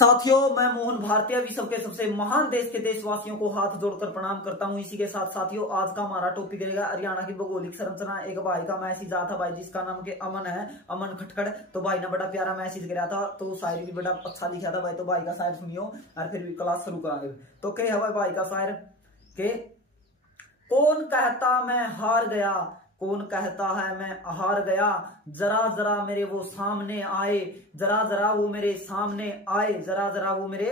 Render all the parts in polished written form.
साथियों, मैं मोहन भारतीय विश्व के सबसे महान देश के देशवासियों को हाथ जोड़कर प्रणाम करता हूं। इसी के साथ साथियों, आज का हमारा टॉपिक रहेगा हरियाणा की भौगोलिक संरचना। एक भाई का मैसेज आता भाई जिसका नाम के अमन है, अमन खटखड़। तो भाई ने बड़ा प्यारा मैसेज कराया था, तो शायरी भी बड़ा अच्छा लिखा था भाई। तो भाई का शायर सुनियो और फिर भी क्लास शुरू करेंगे। तो क्या है भाई का शायर के, कौन कहता मैं हार गया, कौन कहता है मैं हार गया, जरा जरा मेरे वो सामने आए, जरा जरा वो मेरे सामने आए, जरा जरा वो मेरे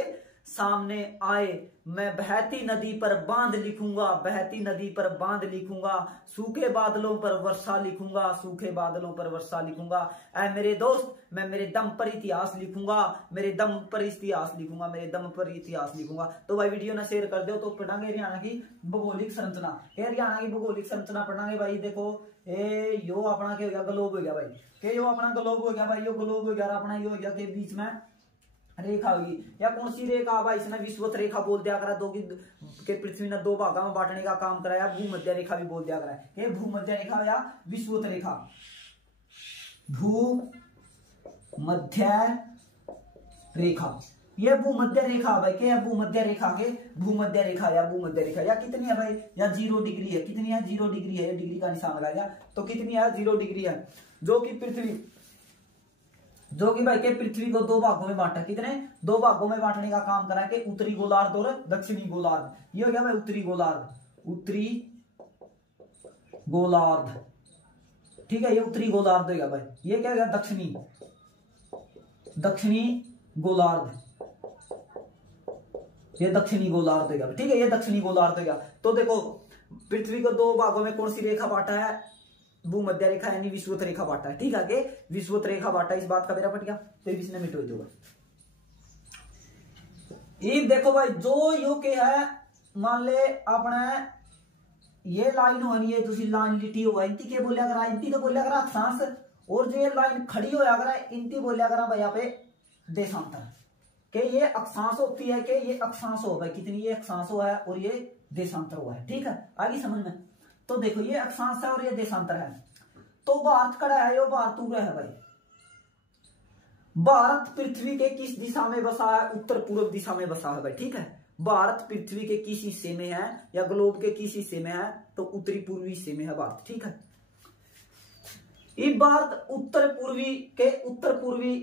सामने आए। मैं बहती नदी पर बांध लिखूंगा, बहती नदी पर बांध लिखूंगा, सूखे बादलों पर वर्षा लिखूंगा, सूखे बादलों पर वर्षा लिखूंगा। ऐ मेरे दोस्त, मैं मेरे दम पर इतिहास लिखूंगा, मेरे दम पर इतिहास लिखूंगा, मेरे दम पर इतिहास लिखूंगा। तो भाई वीडियो ना शेयर कर दो। तो पढ़ांगे हरियाणा की भौगोलिक संरचना। हरियाणा की भौगोलिक संरचना पढ़ांगे भाई। देखो यो अपना क्या हो गया, ग्लोब हो गया भाई। के यो अपना ग्लोब हो गया भाई, यो ग्लोब हो गया। अपना यो हो गया के बीच में रेखा होगी, या कौन सी रेखा भाई, इसने विश्वत रेखा बोल दिया करा। दो की के पृथ्वी ने दो भागों में बांटने का काम कराया। भूमध्य रेखा भी बोल दिया करा है। भूमध्य रेखा या विश्वत रेखा, भूमध्य रेखा, ये भूमध्य रेखा भाई। क्या है भूमध्य रेखा के, भूमध्य रेखा या भूमध्य रेखा या कितनी है भाई, या 0 डिग्री है। कितनी है, 0 डिग्री है। डिग्री का निशान लगाया तो कितनी है, 0 डिग्री है। जो कि पृथ्वी, जो कि भाई के पृथ्वी को दो भागों में बांटा। कितने, दो भागों में बांटने का काम करा के उत्तरी गोलार्ध और दक्षिणी गोलार्ध। ये हो गया भाई उत्तरी गोलार्ध, उत्तरी गोलार्ध। ठीक है, ये उत्तरी गोलार्ध हो गया भाई। ये क्या हो गया, दक्षिणी, दक्षिणी गोलार्ध। ये दक्षिणी गोलार्ध हो गया। ठीक है, ये दक्षिणी गोलार्ध हो गया। तो देखो पृथ्वी को दो भागों में कौन सी रेखा बांटा है, भूमध्य रेखा यानी विश्वत रेखा बांटा है। ठीक है, कि विश्वत रेखा बांटा, इस बात का मेरा पट गया। तो इसने मिट हो जाएगा। ये देखो भाई, जो यू के है, मान ले अपने ये लाइन होनी है, दूसरी लाइन लिटी हुआ, इनती के बोलिया करा, इनती तो बोलिया करा अक्षांश। और जो ये लाइन खड़ी होया करा, इनती बोलिया करा भाई यहाँ पे देशांतर। के ये अक्षांश होती है, कि ये अक्षांश हो भाई, कितनी ये अक्षांश है और ये देशांतर हुआ है। ठीक है, आगे समझ में। तो देखो ये अक्षांश है और ये देशांतर है। तो भारत कड़ा है, यो भारत उग्र है भाई। भारत पृथ्वी के किस दिशा में बसा है, उत्तर पूर्व दिशा में बसा है भाई। ठीक है, भारत पृथ्वी के किस हिस्से में है, या ग्लोब के किस हिस्से में है, तो उत्तरी पूर्वी हिस्से में है भारत। ठीक है, ये भारत उत्तर पूर्वी के, उत्तर पूर्वी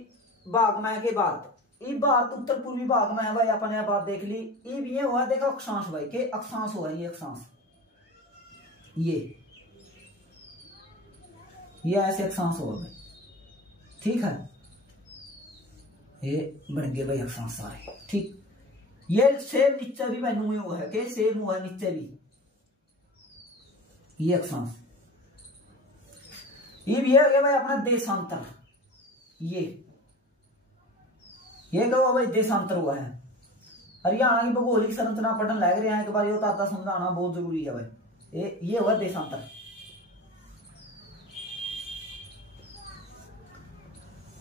भाग में है के भारत, ये भारत उत्तर पूर्वी भाग में है भाई। अपने बात देख ली। ये हुआ देखो अक्षांश भाई, के अक्षांश हुआ, ये अक्षांश, ये ऐसे अक्षांश होगा भाई। ठीक है, ये बन गए भाई अक्षांश सारे। ठीक, ये सेम नीचे भी बने हुआ है, के सेम हुआ नीचे भी, ये अक्षांश। ये भी है भाई अपना देशांतर। ये क्या हुआ भाई, देशांतर हुआ है। हरियाणा की भौगोलिक संरचना पढ़ने लग रहे हैं, एक बार ये ताता समझाना बहुत जरूरी है भाई। ये हुआ देशांतर।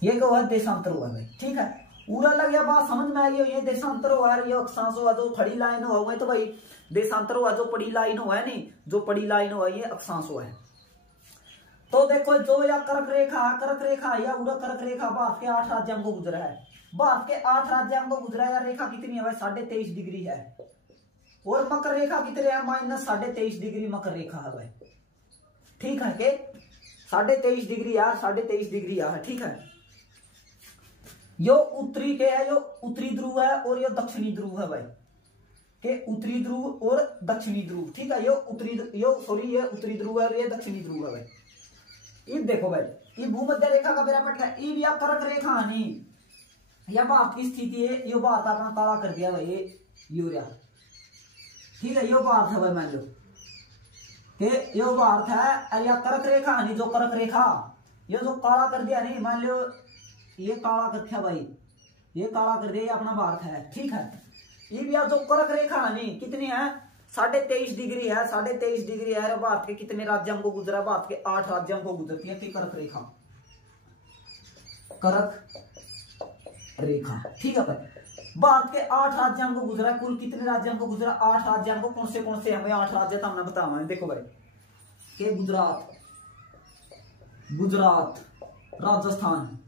ये क्या हुआ, देशांतर हुआ भाई। ठीक है, पूरा लग गया, बात समझ में आ गई। ये देशांतर हुआ, ये अक्षांश हुआ। जो खड़ी लाइन हुआ तो भाई देशांतर हुआ, जो पड़ी लाइन हुआ है नहीं, जो पड़ी लाइन हुआ ये अक्षांश हुआ है। तो देखो जो या कर्क रेखा, कर्क रेखा या उरा कर्क रेखा भारत के 8 राज्यों को गुजरा है। भारत के 8 राज्यों को गुजरा है। रेखा कितनी है भाई, 23.5 डिग्री है। और मकर रेखा कितने है, -23.5 डिग्री मकर रेखा है भाई। ठीक है, के 23.5 डिग्री यार, 23.5 डिग्री है। ठीक है, यो उत्तरी के है, यो उत्तरी ध्रुव है और यो दक्षिणी ध्रुव है भाई। के उत्तरी ध्रुव और दक्षिणी ध्रुव। ठीक है, ये उत्तरी ध्रुव है और ये दक्षिणी ध्रुव है भाई। ये देखो भाई, ये भूमध्य रेखा का मेरा पट है। ये कर्क रेखा नहीं, यह भारत की स्थिति है। यो भारत अपना काला कर दिया भाई, ये यूरिया। ठीक है, यो भारत है भाई, मान लो कि यो भारत है। या कर्क रेखा नहीं, जो कर्क रेखा, ये जो काला कर दिया नहीं, मान लो ये काला कर दिया भाई, ये काला कर दिया, ये अपना भारत है। ठीक है, ये भी जो कर्क रेखा नहीं, कितनी है, 23.5 डिग्री है। 23.5 डिग्री है। भारत के कितने राज्यों को गुजरा, भारत के 8 राज्यों को गुजरती है कर्क रेखा, कर्क रेखा। ठीक है भाई, भारत के 8 राज्यों को गुजरा। कुल कितने राज्यों को गुजरा, 8 राज्यों को। कौन से हमें 8 राज्य तो हमने बतावा है। देखो भाई, के गुजरात, राजस्थान,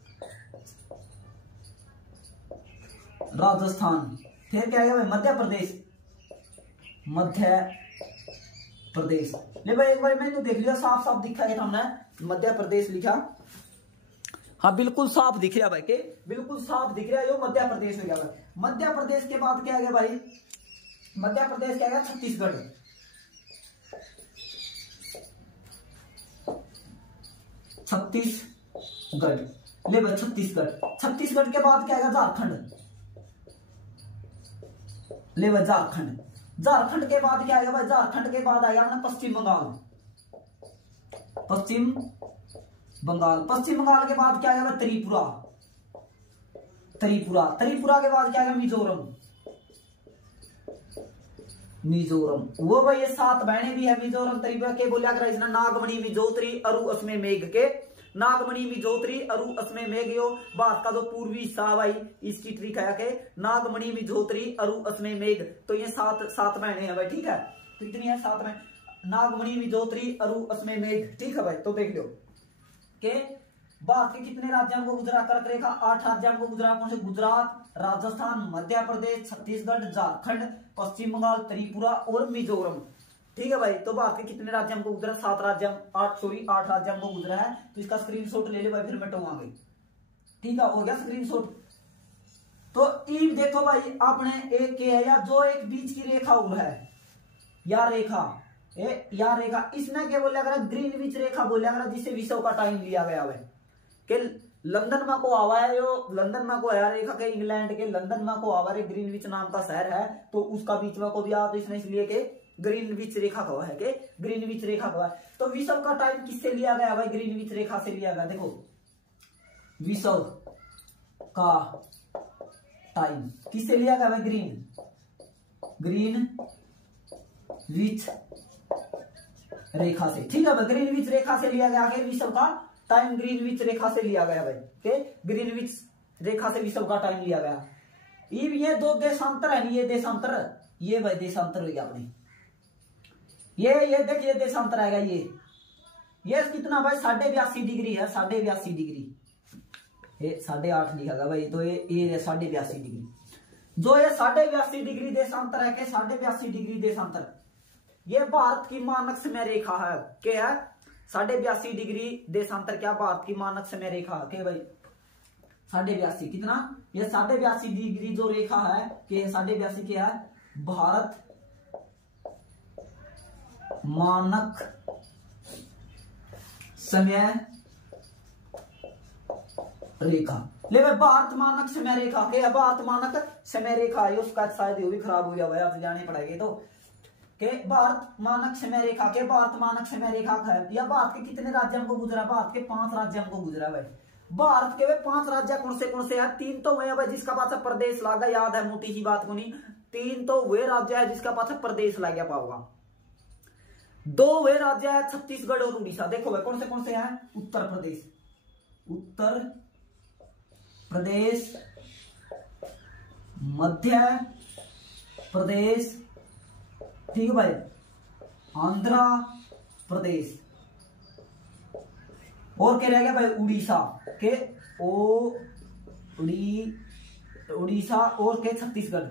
राजस्थान। फिर क्या है भाई मध्य प्रदेश, मध्य प्रदेश। ले भाई एक बार मैंने देख लिया, साफ साफ दिखा है हमने मध्य प्रदेश लिखा। हाँ बिल्कुल साफ दिख रहा भाई, के बिल्कुल साफ दिख रहा है, यो मध्य प्रदेश हो गया भाई। मध्य प्रदेश के बाद क्या गया भाई, मध्य प्रदेश क्या गया छत्तीसगढ़, छत्तीसगढ़। ले भाई छत्तीसगढ़, छत्तीसगढ़ के बाद क्या गया झारखंड। ले भाई झारखंड, झारखंड के बाद क्या आएगा भाई, झारखंड के बाद आएगा अपना पश्चिम बंगाल, पश्चिम बंगाल। पश्चिम बंगाल के बाद क्या आएगा त्रिपुरा, त्रिपुरा। त्रिपुरा के बाद क्या आएगा मिजोरम, मिजोरम। वो भाई ये 7 बहने भी है मिजोरम त्रिपुरा के, बोलिया कर इसने नागमणि मिजोतरी अरु असमे मेघ के, नागमणि मिजोतरी अरु असमे मेघ। यो भारत का जो पूर्वी हिस्सा भाई इसकी ट्रिक है के नागमणि मिजोतरी अरु असमे मेघ। तो ये 7 बहने हैं भाई, ठीक है। तो कितनी है 7 बहन, नागमणि मिजोतरी अरु असमे मेघ, ठीक है भाई। तो देख लो के भारत के कितने राज्यों को गुजरा कर्क रेखा, 8 राज्यों को गुजरा। कौन से, गुजरात, राजस्थान, मध्य प्रदेश, छत्तीसगढ़, झारखंड, पश्चिम बंगाल, त्रिपुरा और मिजोरम, ठीक है भाई। तो भारत के कितने राज्यों को गुजरा, 8 राज्यों को गुजरा है। तो इसका स्क्रीनशॉट ले ले भाई, फिर मिटाऊंगे, ठीक है। हो गया स्क्रीनशॉट। तो ई देखो भाई आपने एक के है या जो एक बीच की रेखा और है या रेखा, या रेखा इसने क्या बोला कर, ग्रीनविच रेखा बोला कर, जिसे विश्व का टाइम लिया गया है कि लंदन में को आवा है, जो लंदन में को है रेखा के, इंग्लैंड के लंदन में को आवा है, ग्रीनविच नाम का शहर है। तो उसका बीच में को भी आप इसने इसलिए के ग्रीनविच रेखा कहा है, के ग्रीनविच रेखा कहा है। तो विश्व का टाइम किससे लिया गया भाई, ग्रीनविच रेखा से लिया गया। देखो विश्व का टाइम किससे लिया गया भाई, ग्रीनविच रेखा से, ठीक है भाई। ग्रीनविच रेखा से लिया गया, विश्व का टाइम ग्रीनविच रेखा से लिया गया भाई, के ग्रीनविच रेखा से विश्व का टाइम लिया गया। ये 2 देशांतर है, ये देशांतर, ये भाई देशांतर हो गया अपने, ये देखिए देशांतर आएगा। ये कितना भाई 82.5 डिग्री है, 82.5 डिग्री, ये 8.5 लिखा गया भाई। तो ये 82.5 डिग्री, जो ये 82.5 डिग्री देशांतर है, के 82.5 डिग्री देशांतर, ये भारत की मानक समय रेखा है, क्या है 82.5 डिग्री देशांतर, क्या भारत की मानक समय रेखा के भाई 82.5 कितना, ये 82.5 डिग्री जो रेखा है, कि 82.5 क्या है, भारत मानक समय रेखा। ले भाई भारत मानक समय रेखा के, भारत मानक समय रेखा है, उसका शायद वो भी खराब हो गया भाई, आप जाने पड़ेगा। तो के भारत मानक समय रेखा के, भारत मानक समय रेखा है, या भारत के कितने राज्यों को गुजरा, भारत के 5 राज्यों को गुजरा भाई। भारत के वे 5 राज्य कौन से हैं, 3 तो हुए भाई जिसका पास प्रदेश लागा, याद है मोटी सी बात को नहीं, 3 तो वे राज्य है जिसका पास प्रदेश ला गया पाओगा। 2 वे राज्य है छत्तीसगढ़ और उड़ीसा। देखो भाई कौन से हैं, उत्तर प्रदेश, मध्य प्रदेश, ठीक है भाई, आंध्र प्रदेश, और क्या रह गया भाई उड़ीसा के, उड़ीसा और के छत्तीसगढ़,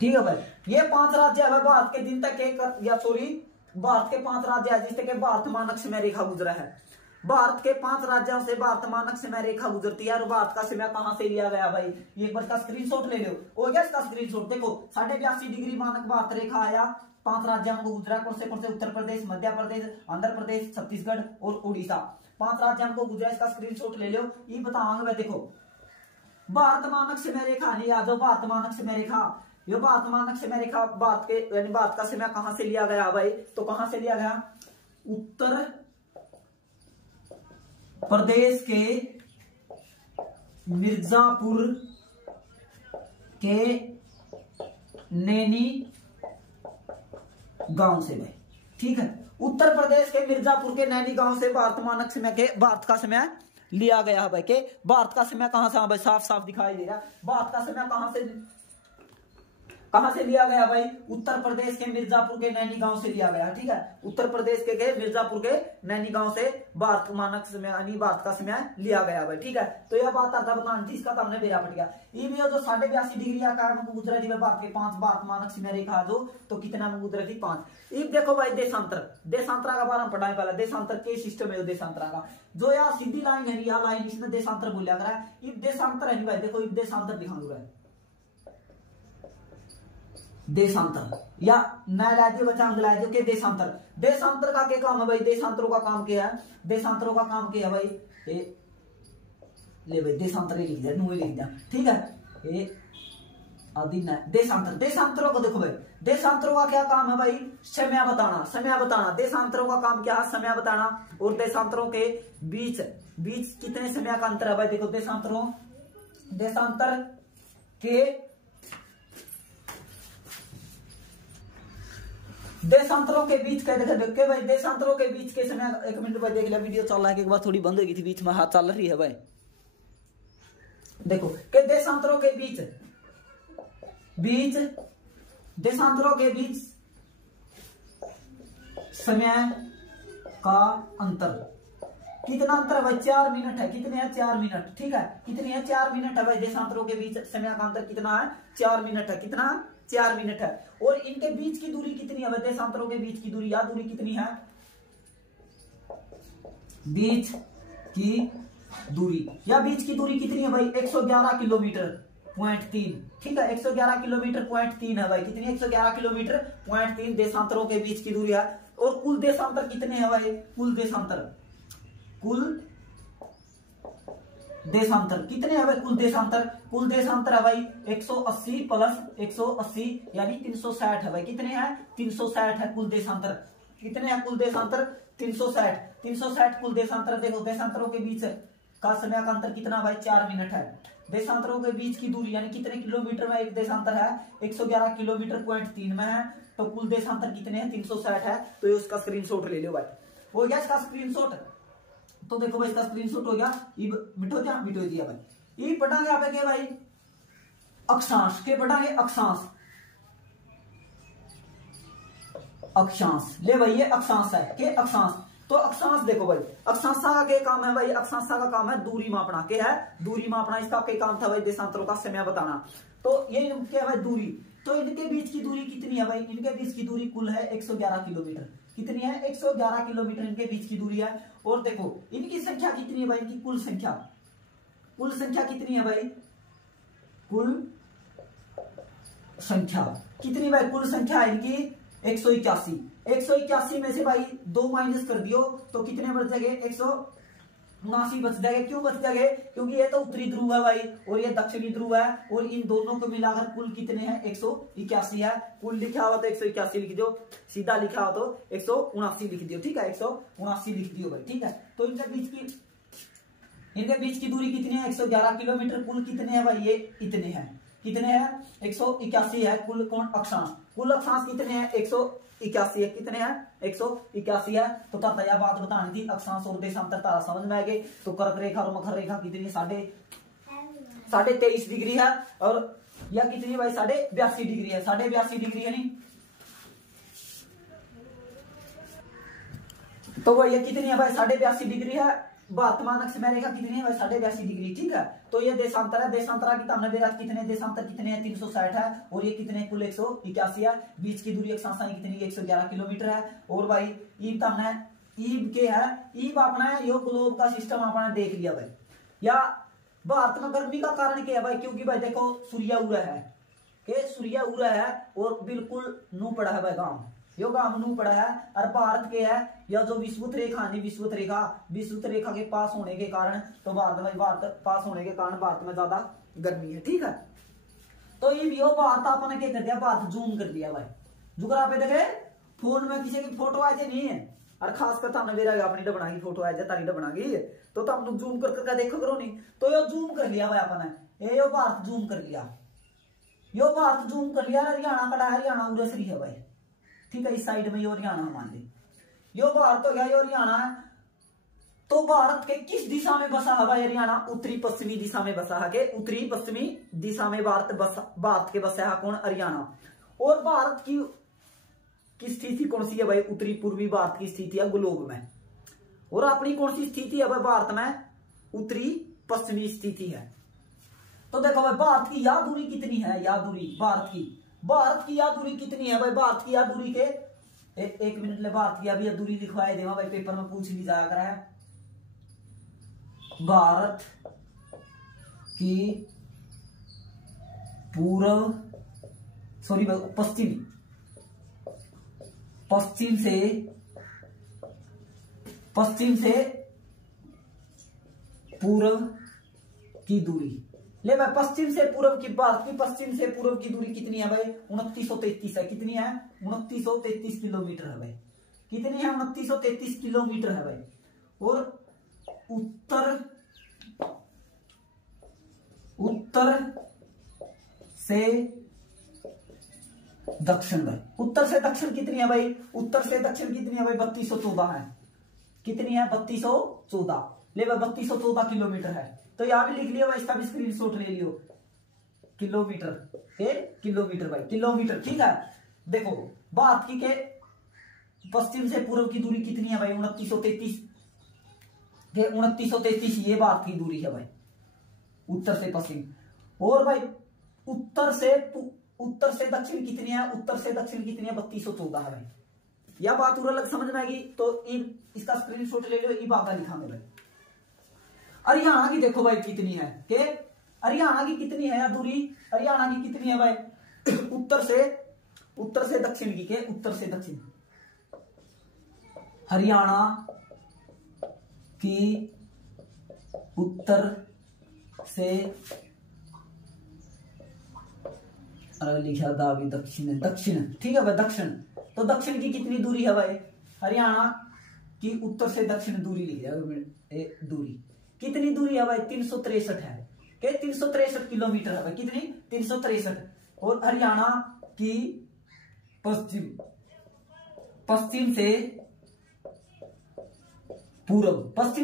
ठीक है भाई। ये 5 राज्य है भारत के, दिन तक भारत के 5 राज्य है जिससे कि भारत मानक समय रेखा गुजरा है। भारत के 5 राज्यों से भारत मानक समय रेखा गुजरती है। और भारत का समय कहां से लिया गया भाई, एक बार का स्क्रीनशॉट ले लो। हो गया इसका स्क्रीनशॉट, देखो 82.5 डिग्री मानक भारत रेखा आया, 5 राज्यों को गुजरा, कौन से उत्तर प्रदेश, मध्य प्रदेश, आंध्र प्रदेश, छत्तीसगढ़ और उड़ीसा, 5 राज्यों को गुजरा। इसका स्क्रीनशॉट ले लो, ये बताऊंगा। देखो भारत मानक समय रेखा नहीं, आ जाओ भारत मानक समय रेखा, ये भारत मानक समय रेखा भारत के, यानी भारत का समय कहां से लिया गया भाई, तो कहां से लिया गया, उत्तर प्रदेश के मिर्जापुर के नैनी गांव से भाई, ठीक है। उत्तर प्रदेश के मिर्जापुर के नैनी गांव से भारत मानक समय के, भारत का समय लिया गया है भाई। के भारत का समय कहां से, भाई साफ साफ दिखाई दे रहा है, भारत का समय कहां से, कहां से लिया गया भाई? उत्तर प्रदेश के मिर्जापुर के नैनी गांव से लिया गया, ठीक है। उत्तर प्रदेश के मिर्जापुर के नैनी गांव से भारत मानक समय यानी भारत का समय लिया गया भाई, ठीक है। तो यह बात आता बतानी थी, इसका तो हमने बेरा पट गया। ये भी जो 82.5 डिग्री आकार में गुजरा थी भारत के 5 भारत मानक समय रेखा जो, तो कितना में गुजरा थी? 5। ये देखो भाई देशांतर, देशांतरा का बारे में पढ़ा है पहले। देशांतर के सिस्टम है देशांतरा का, जो यार सीधी लाइन है, यह लाइन इसमें देशांतर बोलिया करा है। ये देशांतर है भाई, देखो देशांतर दिखा दूंगा, देशांतर या न ला दियो बच्चा अंग ला दियो के देशांतर। देशांतर का क्या काम है भाई? देशांतरों का काम क्या है? देशांतरों का काम क्या है भाई? ये ले भाई देशांतर लिख दिया, नु लिख दिया, ठीक है। ये आदि न देशांतर, देशांतरों को देखो भाई, देशांतरों का क्या काम है भाई? समय बताना, समय बताना। देशांतरों का काम क्या है? समय बताना। और देशांतरों के बीच कितने समय का अंतर है भाई? देखो देशांतर के देशांतरों के बीच कह देखे भाई, देशांतरों के बीच के समय, एक मिनट भाई देख लिया, वीडियो चल रहा है, एक बार थोड़ी बंद हो गई थी बीच में, हाथ चल रही है भाई। देखो कि देशांतरों के बीच देशांतरों के बीच समय का अंतर कितना अंतर है भाई? 4 मिनट है। कितने हैं? 4 मिनट, ठीक है। कितनी है? 4 मिनट है भाई। देशांतरों के बीच समय का अंतर कितना है? 4 मिनट है। कितना? 4 मिनट है। और इनके बीच की दूरी कितनी है भाई? देशांतरों के बीच की दूरी, या दूरी कितनी है? बीच की दूरी, या बीच की दूरी कितनी है भाई? 111 किलोमीटर पॉइंट 3, ठीक है। 111 किलोमीटर पॉइंट 3 है भाई। कितनी? 111 किलोमीटर पॉइंट 3 देशांतरों के बीच की दूरी है। और कुल देशांतर कितने हैं भाई? कुल देशांतर कितने हैं भाई? कुल देशांतर है भाई 180 प्लस 180 यानी 360 है भाई। कितने हैं? 360 है कुल देशांतर। कितने हैं कुल देशांतर? 360 कुल देशांतर। देखो देशांतरों के बीच का समय का अंतर कितना भाई? 4 मिनट है। देशांतरों के बीच की दूरी यानी कितने किलोमीटर में एक देशांतर है? 111 किलोमीटर पॉइंट 3 में है। तो कुल देशांतर कितने हैं? 360 है। तो ये उसका स्क्रीनशॉट ले लो भाई। हो गया इसका स्क्रीनशॉट। तो देखो भाई इसका स्क्रीनशॉट हो गया। मिटो दिया भाई। ये पढ़ांगे आप क्या भाई? अक्षांश के पढ़ांगे, अक्षांश ले भाई, ये अक्षांश है के अक्षांश। तो अक्षांश देखो भाई, अक्षांशा का क्या काम है भाई? अक्षांशा का काम है दूरी मापना। क्या है? दूरी मापना। इसका क्या काम था भाई? देशांतरों का समय बताना। तो ये क्या है भाई? दूरी। तो इनके बीच की दूरी कितनी है भाई? इनके बीच की दूरी कुल है 111 किलोमीटर। कितनी है? 111 किलोमीटर इनके बीच की दूरी है। और देखो इनकी संख्या कितनी है भाई? इनकी कुल संख्या कितनी है भाई? कुल संख्या कितनी भाई? कुल संख्या है इनकी 181। 181 में से भाई 2 माइनस कर दियो तो कितने बच जाएंगे? 179 बच जाएंगे। क्यों बच जाएंगे? क्योंकि ये तो उत्तरी ध्रुव है भाई और ये दक्षिणी ध्रुव है, और इन दोनों को मिलाकर कुल कितने हैं? 181 है। कुल लिखा हुआ तो 181 लिख दो, सीधा लिखा हो तो 179 लिख दियो, ठीक है। 179 लिख दियो भाई, ठीक है। तो इनके बीच की दूरी कितनी है? 111 किलोमीटर। कुल कितने हैं भाई? ये इतने हैं। कितने हैं? 181 है कुल। कौन? अक्षांश। कुल अक्षांश कितने हैं? 181 है। कितने हैं? 181 है। तो करता यह बात बतानी थी, अक्षांश और देशांतर तारा समझ में आ गए। तो कर्क रेखा और मकर रेखा कितनी? 23.5 डिग्री है। और यह कितनी भाई? 82 डिग्री है। 82 डिग्री है नहीं। तो वो ये कितनी है भाई? 82 डिग्री है। भारत मानक समय रेखा कितनी है भाई? 82 डिग्री, ठीक है। तो ये देशांतर है। देशांतरा की हमने बेरा कितने देशांतर कितने हैं? 360 है। और ये कितने? कुल 181 है। बीच की दूरी अक्षांशाएं कितनी? 111 किलोमीटर है। और भाई ईब हमने ईब के है, ईब अपना यो ग्लोब का सिस्टम आपने देख लिया भाई। या भारत में गर्मी का कारण क्या है भाई? क्योंकि भाई देखो सूर्य उरा है, सूर्य उरा है और बिल्कुल नू पड़ा है भाई गांव, यो गांव नू पड़ा है। और भारत के है या जो विषुवत रेखा नहीं, विषुवत रेखा के पास होने के कारण, तो भारत पास होने के कारण भारत में ज्यादा गर्मी है, ठीक है। तो ये भी भारत आपने क्या कर दिया? भारत जूम कर दिया भाई। जुगर आप देखे फोन में किसी की फोटो आज नहीं है, और खासकर तो मेरा अपनी डबना की फोटो आज तारी डबना की, तो तुम जूम कर देखो करो नहीं। तो यो जूम कर लिया भाई आपने, यो भारत जूम कर लिया, यो भारत जूम कर लिया। हरियाणा कड़ा है, हरियाणा उरसरी है भाई, ठीक है। इस साइड में यो हरियाणा मान ली, यो भारत हो गया, यो हरियाणा है। तो भारत के किस दिशा में बसा है भाई हरियाणा? उत्तरी पश्चिमी दिशा में बसा है। के उत्तरी पश्चिमी दिशा में भारत के बसा है कौन? हरियाणा। और भारत की स्थिति कौन सी है भाई? उत्तरी पूर्वी भारत की स्थिति है ग्लोब में। और अपनी कौन सी स्थिति है भाई भारत में? उत्तरी पश्चिमी स्थिति है। तो देखो भाई भारत की यह दूरी कितनी है? यह दूरी भारत की यह दूरी कितनी है भाई? भारत की यह दूरी के एक मिनट ले भारत की अभी दूरी लिखवाए देवा भाई, पेपर में पूछ ली जाया करा है। भारत की पूर्व सॉरी पश्चिम से पूर्व की दूरी ले भाई। पश्चिम से पूर्व की बात की, पश्चिम से पूर्व की दूरी कितनी है भाई? 2933 है। कितनी है? 2933 किलोमीटर है भाई। कितनी है? 2933 किलोमीटर है भाई। और उत्तर से दक्षिण भाई, उत्तर से दक्षिण कितनी है भाई? उत्तर से दक्षिण कितनी है भाई? 3214 है। कितनी है? 3214 ले भाई, 3214 किलोमीटर है। तो यहां भी लिख लियो भाई, इसका भी स्क्रीनशॉट ले लियो। किलोमीटर किलोमीटर भाई, किलोमीटर। ठीक है। देखो भारत की के पश्चिम से पूर्व की दूरी कितनी है भाई? 2933। 2933 ये भारत की दूरी है भाई, उत्तर से पश्चिम। और भाई उत्तर से दक्षिण कितनी है? उत्तर से दक्षिण कितनी है? 3214 है भाई। यह बात और अलग समझ में आएगी तो इसका स्क्रीनशॉट ले लो। ये बात लिखांगे भाई। हरियाणा की देखो भाई कितनी है? के हरियाणा की कितनी है दूरी? हरियाणा की कितनी है भाई? उत्तर से दक्षिण की के उत्तर से दक्षिण, हरियाणा की उत्तर से लिखा था अभी दक्षिण, ठीक है भाई, दक्षिण। तो दक्षिण की कितनी दूरी है भाई? हरियाणा की उत्तर से दक्षिण दूरी लिख दिया। दूरी कितनी दूरी है भाई? 363 है। के 363 किलोमीटर है भाई। कितनी? 363। और हरियाणा की पश्चिम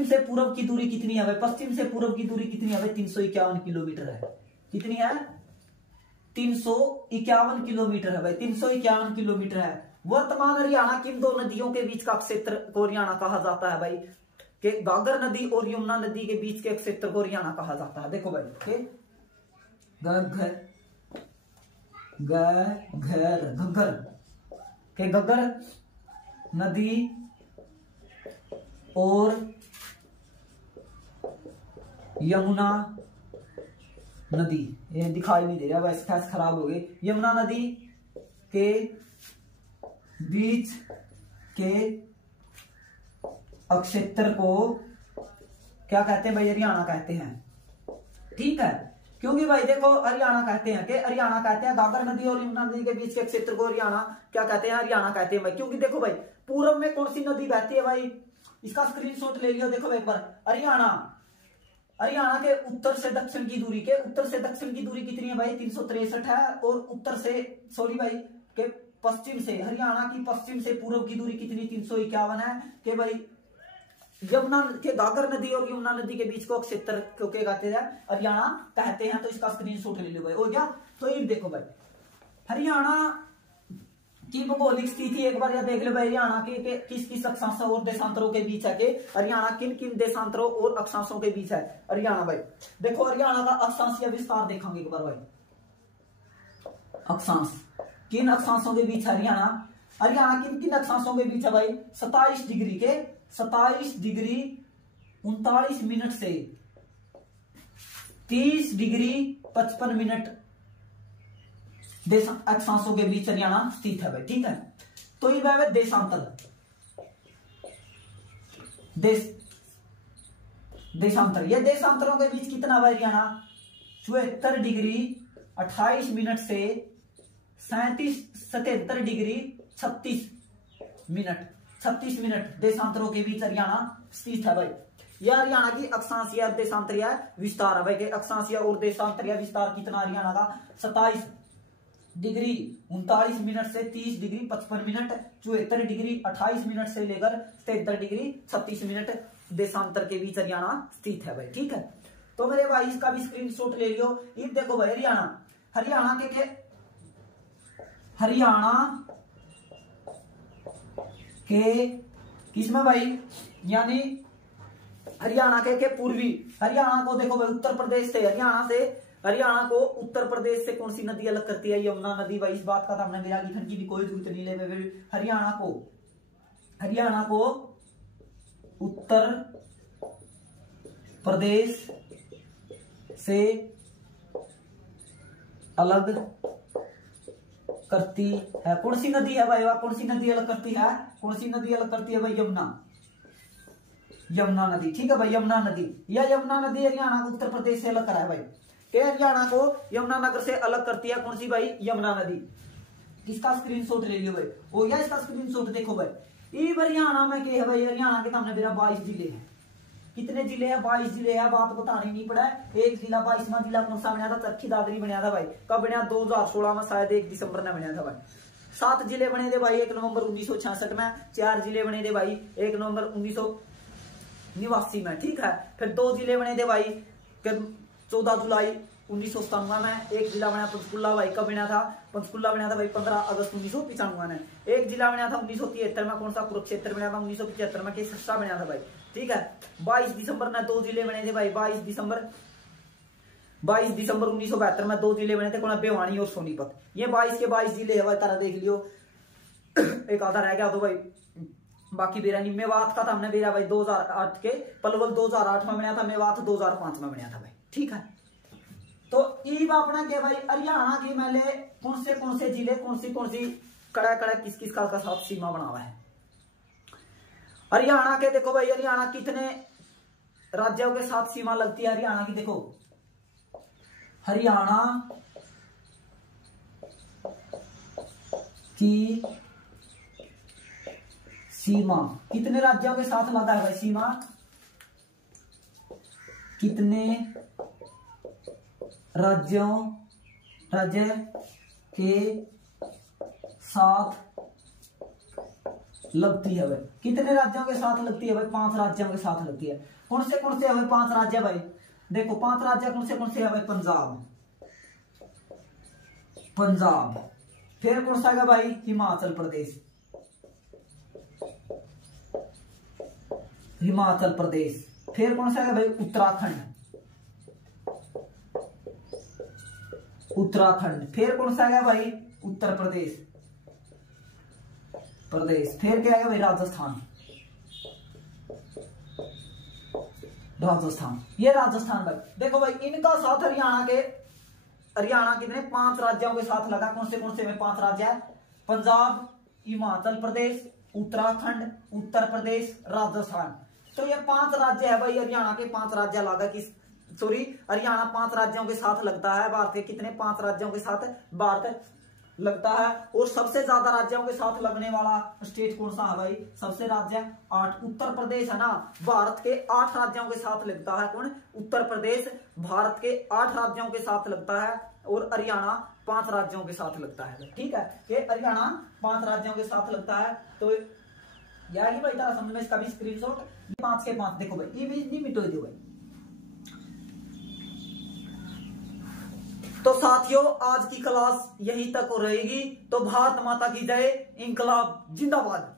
से पूर्व की दूरी कितनी है भाई? पश्चिम से पूर्व की दूरी कितनी है भाई? 351 किलोमीटर है। कितनी है? 351 किलोमीटर है भाई। 351 किलोमीटर है। वर्तमान हरियाणा की इन दो नदियों के बीच का क्षेत्र को हरियाणा कहा जाता है भाई। के गागर नदी और यमुना नदी के बीच के क्षेत्र को हरियाणा कहा जाता है। देखो भाई के घग्गर नदी और यमुना नदी, ये दिखाई नहीं दे रहा भाई, स्पेस खराब हो गई। यमुना नदी के बीच के क्षेत्र को क्या कहते हैं भाई? हरियाणा कहते हैं। ठीक है। क्योंकि भाई देखो हरियाणा कहते हैं गागर नदी और यमुना नदी के बीच के क्षेत्र को हरियाणा क्या कहते हैं? हरियाणा कहते हैं भाई। क्योंकि देखो भाई पूर्व में कौन सी नदी बहती है भाई? इसका स्क्रीनशॉट ले लियो। देखो भाई एक बार, हरियाणा के उत्तर से दक्षिण की दूरी कितनी है भाई? 363 है। और उत्तर से सॉरी भाई के पश्चिम से, हरियाणा की पश्चिम से पूर्व की दूरी कितनी? 351 है। के भाई यमुना के गागर नदी और यमुना नदी के बीच को क्षेत्र को क्या कहते हैं? हरियाणा कहते हैं। तो इसका स्क्रीनशॉट ले लो भाई। हो गया। तो ये देखो भाई हरियाणा की भौगोलिक स्थिति एक बार यह देख लो भाई। हरियाणा के किस अक्षांशों और देशांतरों के बीच है? के हरियाणा किन देशांतरों और अक्षांशों के बीच है हरियाणा भाई? देखो हरियाणा का अक्षांशीय विस्तार देखेंगे एक बार भाई। अक्षांश किन अक्षांशों के बीच है हरियाणा किन अक्षांशों के बीच है भाई? 27 डिग्री 39 मिनट से 30 डिग्री 55 मिनट अक्षांशों के बीच हरियाणा स्थित है भाई। ठीक है। तो ये भाई देशांतर ये देशांतरों के बीच कितना भाई हरियाणा? 74 डिग्री 28 मिनट से 77 डिग्री 36 मिनट देशांतरों के बीच हरियाणा स्थित है भाई। यह हरियाणा की अक्षांशीय देशांतरीय विस्तार है भाई। के अक्षांशीय और देशांतरीय विस्तार कितना हरियाणा का? 27 डिग्री 39 मिनट से 30 डिग्री 55 मिनट, 74 डिग्री 28 मिनट से लेकर 73 डिग्री 36 मिनट देशांतर के बीच हरियाणा स्थित है भाई। ठीक है, तो मेरे भाई इसका भी स्क्रीनशॉट ले लियो। ये देखो भाई हरियाणा के किसमें भाई, यानी हरियाणा के पूर्वी, हरियाणा को देखो भाई उत्तर प्रदेश से, हरियाणा को उत्तर प्रदेश से कौन सी नदी अलग करती है? यमुना नदी भाई। इस बात का तो हमने मेरा लिखन की भी कोई जरूरत नहीं ले। हरियाणा को उत्तर प्रदेश से अलग करती है कौन सी नदी है भाई? कौन सी नदी अलग करती है? कौन सी नदी अलग करती है भाई? यमुना नदी। ठीक है भाई, यमुना नदी। यह यमुना नदी हरियाणा को उत्तर प्रदेश से अलग करा है भाई। हरियाणा को यमुनानगर से अलग करती है कौन सी भाई? यमुना नदी। इसका स्क्रीनशॉट ले लियो भाई। हो गया इसका स्क्रीनशॉट। देखो भाई ये हरियाणा में क्या है भाई? हरियाणा के सामने मेरा 22 जिले हैं। कितने जिले हैं? 22 जिले हैं। बात बतानी नहीं पड़ा। एक जिला 22वां जिला कौन सा बना था? चरखी दादरी बना था भाई। कब बना? 2016 में, शायद 1 दिसंबर में बना था भाई। 7 जिले बने थे भाई 1 नवंबर 1966 में। 4 जिले बने थे भाई 1 नवंबर 1989 में। ठीक है, फिर 2 जिले बने थे भाई 14 जुलाई 1997 में। एक जिला बना पंचकुला भाई। कब बना था? पंचकुला बना था भाई 15 अगस्त 1995 में। एक जिला बना था 1973 में। कौन सा? कुरुक्षेत्र बना था 1975 में। सिरसा बना था भाई। ठीक है, 22 दिसंबर में 2 जिले बने थे भाई। 22 दिसंबर 1972 में 2 जिले बने थे। कौन? भिवानी और सोनीपत। ये 22 के 22 जिले है भाई। तारा देख लियो। एक आधा रह गया तो भाई बाकी बेरा नहीं। मेवात का था हमने बेरा भाई 2008 के। पलवल 2008 में बना था। मेवात 2005 में बना था भाई। ठीक है, तो ईब अपना क्या भाई? हरियाणा की मेले कौन से जिले, कौन सी कड़ा किस का साथ सीमा बना हुआ है? हरियाणा के देखो भाई, हरियाणा कितने राज्यों के साथ सीमा लगती है हरियाणा की? देखो हरियाणा की सीमा कितने राज्यों के साथ लगा है भाई? सीमा कितने राज्य के साथ लगती है भाई? कितने राज्यों के साथ लगती है भाई? 5 राज्यों के साथ लगती है। कौन से है भाई 5 राज्य भाई? देखो 5 राज्य कौन से है भाई? पंजाब, फिर कौन सा है भाई? हिमाचल प्रदेश, फिर कौन सा है भाई? उत्तराखंड, फिर कौन सा है भाई? उत्तर प्रदेश, फिर क्या है भाई? राजस्थान। ये राजस्थान भाई। देखो भाई इनका साथ हरियाणा कितने 5 राज्यों के साथ लगा। कौन से में 5 राज्य है? पंजाब, हिमाचल प्रदेश, उत्तराखंड, उत्तर प्रदेश, राजस्थान। तो ये 5 राज्य है भाई। हरियाणा के 5 राज्य लगा हरियाणा 5 राज्यों के साथ लगता है। भारत के कितने? 5 राज्यों के साथ भारत लगता है। और सबसे ज्यादा राज्यों के साथ लगने वाला स्टेट कौन सा है भाई? सबसे राज्य 8 उत्तर प्रदेश है ना। भारत के 8 राज्यों के साथ लगता है। कौन? उत्तर प्रदेश भारत के 8 राज्यों के साथ लगता है। और हरियाणा 5 राज्यों के साथ लगता है। ठीक है, कि हरियाणा 5 राज्यों के साथ लगता है। तो यार भाई तारा समझ में इसका भी स्क्रीनशॉट 5 के 5 देखो भाई। ये भी नहीं मिटो दो भाई। तो साथियों आज की क्लास यहीं तक हो रहेगी। तो भारत माता की जय, इंकलाब जिंदाबाद।